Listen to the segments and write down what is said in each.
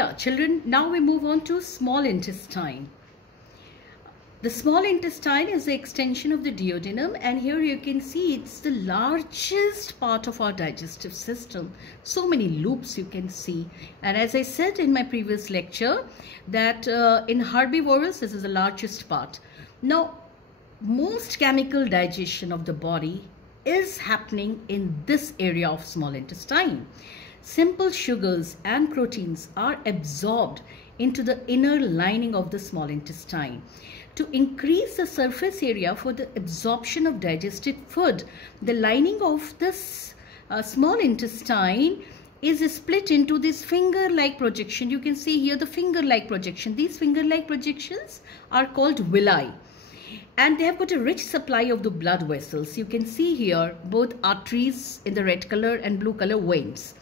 Yeah, children, now we move on to small intestine. The small intestine is the extension of the duodenum, and here you can see it's the largest part of our digestive system. So many loops you can see. And as I said in my previous lecture, that in herbivorous, this is the largest part. Now, most chemical digestion of the body is happening in this area of small intestine. Simple sugars and proteins are absorbed into the inner lining of the small intestine. To increase the surface area for the absorption of digested food, the lining of this small intestine is split into this finger-like projection. You can see here the finger-like projection. These finger-like projections are called villi, and they have got a rich supply of the blood vessels. You can see here both arteries in the red color and blue color veins.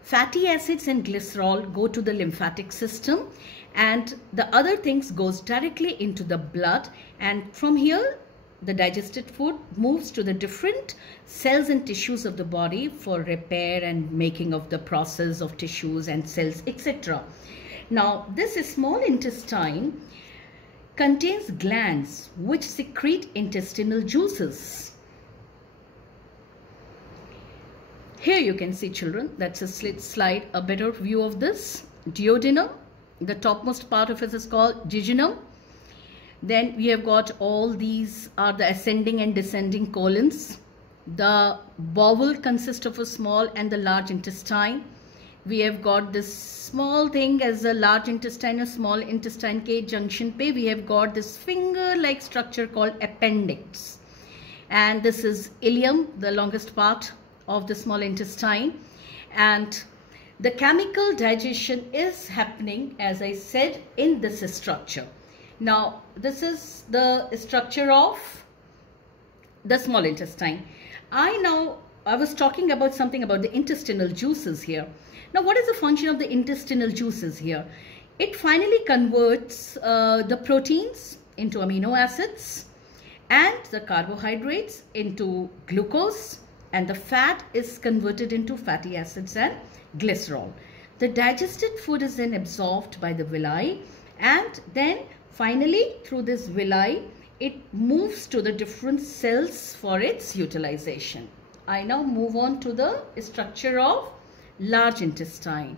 Fatty acids and glycerol go to the lymphatic system, and the other things goes directly into the blood, and from here the digested food moves to the different cells and tissues of the body for repair and making of the process of tissues and cells, etc. Now, this small intestine contains glands which secrete intestinal juices. Here you can see, children, that's a slide, a better view of this. Duodenum, the topmost part of it is called jejunum. Then we have got all these are the ascending and descending colons. The bowel consists of a small and the large intestine. We have got this small thing as a large intestine, a small intestine के junction पे we have got this finger-like structure called appendix. And this is ileum, the longest part of the small intestine. And the chemical digestion is happening, as I said, in this structure. Now, this is the structure of the small intestine. I was talking about something about the intestinal juices here. Now, what is the function of the intestinal juices here? It finally converts the proteins into amino acids and the carbohydrates into glucose, and the fat is converted into fatty acids and glycerol. The digested food is then absorbed by the villi, and then finally through this villi it moves to the different cells for its utilization. I now move on to the structure of large intestine.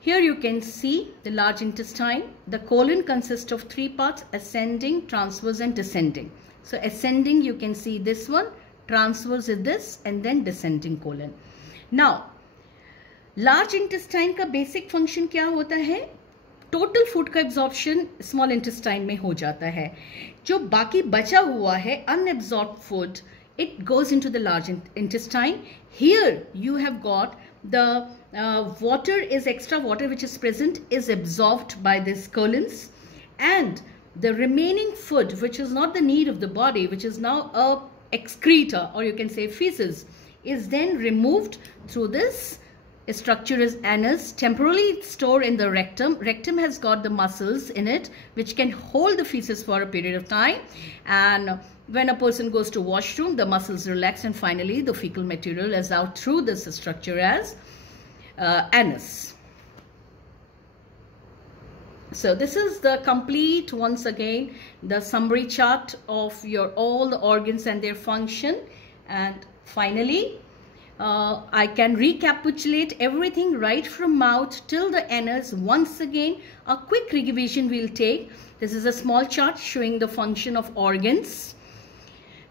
Here you can see the large intestine. The colon consists of three parts: ascending, transverse and descending. So ascending, you can see this one, transverse is this, and then descending colon. Now, large intestine का basic function क्या होता है? Total food का absorption small intestine में हो जाता है. जो बाकी बचा हुआ है unabsorbed food, it goes into the large intestine. Here you have got the water is extra water which is present is absorbed by these colons, and the remaining food which is not the need of the body, which is now a excreta or you can say feces, is then removed through this structure is anus, temporarily stored in the rectum. Rectum has got the muscles in it which can hold the feces for a period of time, and when a person goes to washroom, the muscles relax, and finally the fecal material is out through this structure as anus. So this is the complete, once again, the summary chart of your all the organs and their function. And finally, I can recapitulate everything right from mouth till the anus. Once again, a quick revision we'll take. This is a small chart showing the function of organs.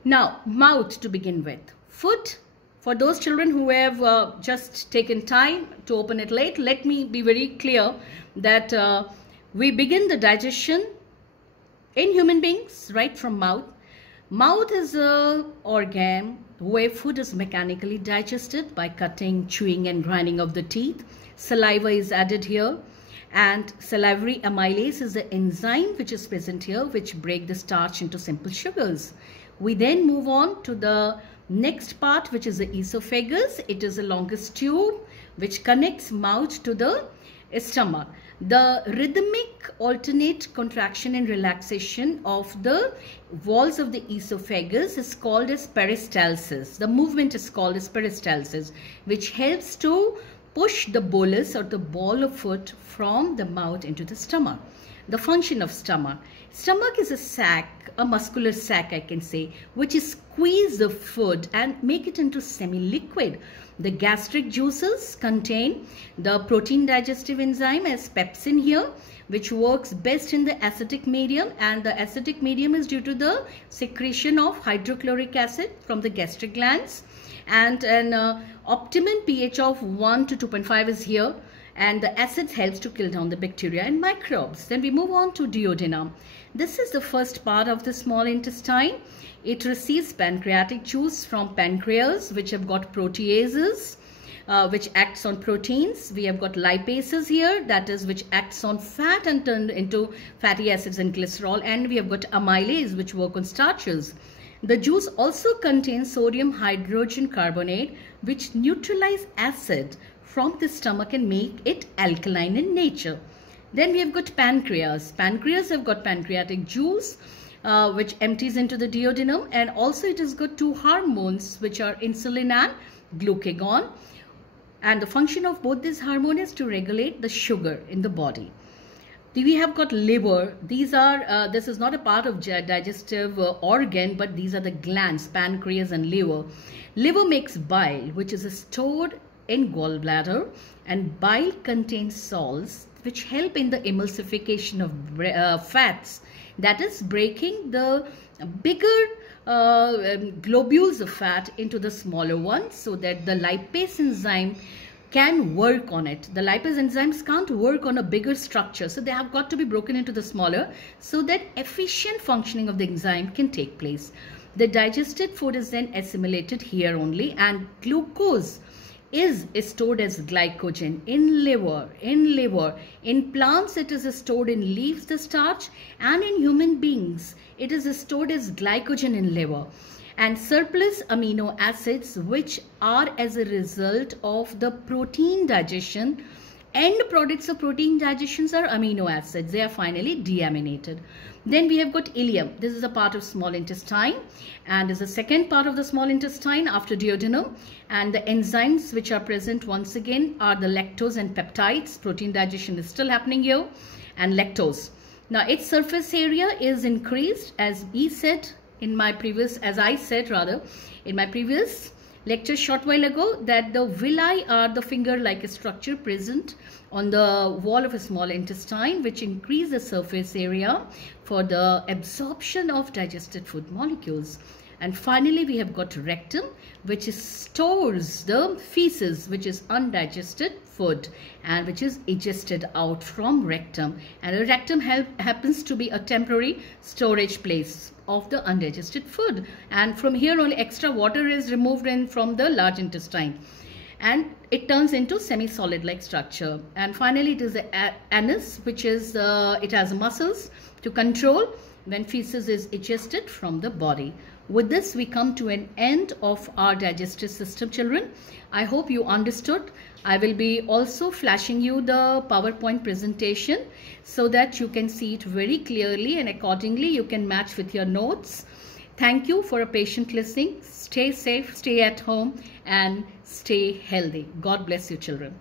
Now, mouth to begin with. Foot, for those children who have just taken time to open it late, let me be very clear that we begin the digestion in human beings right from mouth. Mouth is an organ where food is mechanically digested by cutting, chewing and grinding of the teeth. Saliva is added here, and salivary amylase is the enzyme which is present here which break the starch into simple sugars. We then move on to the next part, which is the esophagus. It is the longest tube which connects mouth to the stomach. The rhythmic alternate contraction and relaxation of the walls of the esophagus is called as peristalsis. The movement is called as peristalsis, which helps to push the bolus or the ball of food from the mouth into the stomach. The function of stomach. Stomach is a sac, a muscular sac I can say, which is squeeze the food and make it into semi-liquid. The gastric juices contain the protein digestive enzyme as pepsin here, which works best in the acidic medium, and the acidic medium is due to the secretion of hydrochloric acid from the gastric glands, and an optimum pH of 1 to 2.5 is here, and the acid helps to kill down the bacteria and microbes. Then we move on to duodenum. This is the first part of the small intestine. It receives pancreatic juice from pancreas, which have got proteases, which acts on proteins. We have got lipases here, that is which acts on fat and turned into fatty acids and glycerol, and we have got amylase which work on starches. The juice also contains sodium hydrogen carbonate, which neutralize acid from the stomach and make it alkaline in nature. Then we have got pancreas. Pancreas have got pancreatic juice, which empties into the duodenum, and also it has got two hormones which are insulin and glucagon, and the function of both these hormones is to regulate the sugar in the body. We have got liver. These are this is not a part of digestive organ, but these are the glands, pancreas and liver. Liver makes bile, which is stored in gallbladder, and bile contains salts which help in the emulsification of fats, that is breaking the bigger globules of fat into the smaller ones, so that the lipase enzyme can work on it. The lipase enzymes can't work on a bigger structure, so they have got to be broken into the smaller, so that efficient functioning of the enzyme can take place. The digested food is then assimilated here only, and glucose is stored as glycogen in liver. In plants it is stored in leaves, the starch, and in human beings it is stored as glycogen in liver. And surplus amino acids, which are as a result of the protein digestion, end products of protein digestions are amino acids. They are finally deaminated. Then we have got ileum. This is a part of small intestine and is the second part of the small intestine after duodenum. And the enzymes which are present once again are the lactose and peptides. Protein digestion is still happening here, and lactose. Now its surface area is increased, as I said in my previous lecture short while ago, that the villi are the finger-like structure present on the wall of a small intestine, which increase the surface area for the absorption of digested food molecules. And finally we have got rectum, which stores the feces, which is undigested food, and which is egested out from rectum. And the rectum happens to be a temporary storage place of the undigested food, and from here only extra water is removed from the large intestine, and it turns into semi-solid like structure. And finally it is the anus, which is it has muscles to control when feces is egested from the body. With this we come to an end of our digestive system, children. I hope you understood. I will be also flashing you the PowerPoint presentation so that you can see it very clearly, and accordingly you can match with your notes. Thank you for a patient listening. Stay safe, stay at home, and stay healthy. God bless you, children.